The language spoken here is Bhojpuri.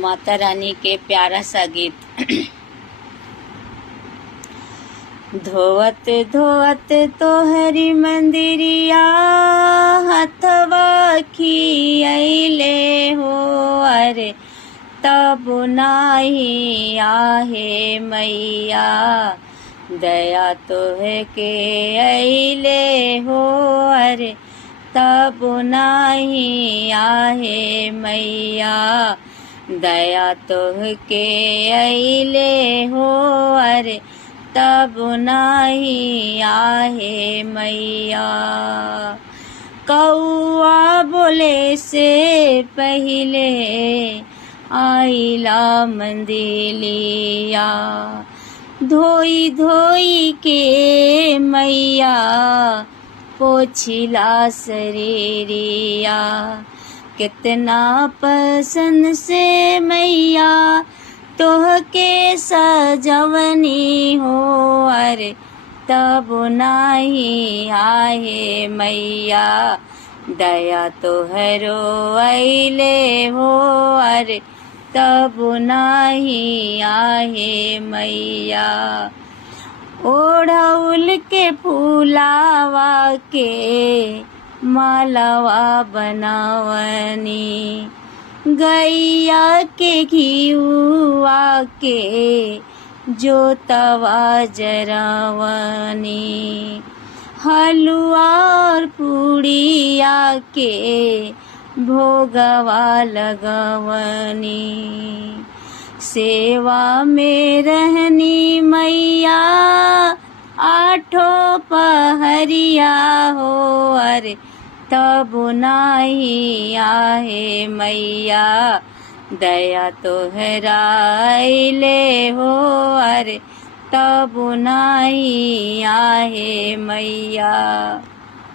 माता रानी के प्यारा सा गीत। धोवत धोवत तोहरी मंदिरिया हथवा खियैले हो, अरे तब नाही आहे मैया दया तोहे के अइले हो, अरे तब नाही आहे मैया दया तोह के अइले हो, अरे तब नाही आहे मैया। कौआ बोले से पहिले आइला मंदिलिया, धोई धोई के मैया पोछिला शरीरिया। कितना पसंद से मैया तोह के सजवनी हो, अरे तब नाही आहे मैया दया तोहरो अइले हो, अरे तब नाही आहे मैया। ओढ़ौल के फूलावा के मालावा बनावनी, गैया के घिउआ के जोतवा जरावनी, हलुआ और पूड़िया के भोगवा लगवनी। सेवा में रहनी मैया आठों पहरिया हो, अरे तब नाही आहे मैया दया तोहरा अइले हो, अरे तब नाही आहे मैया।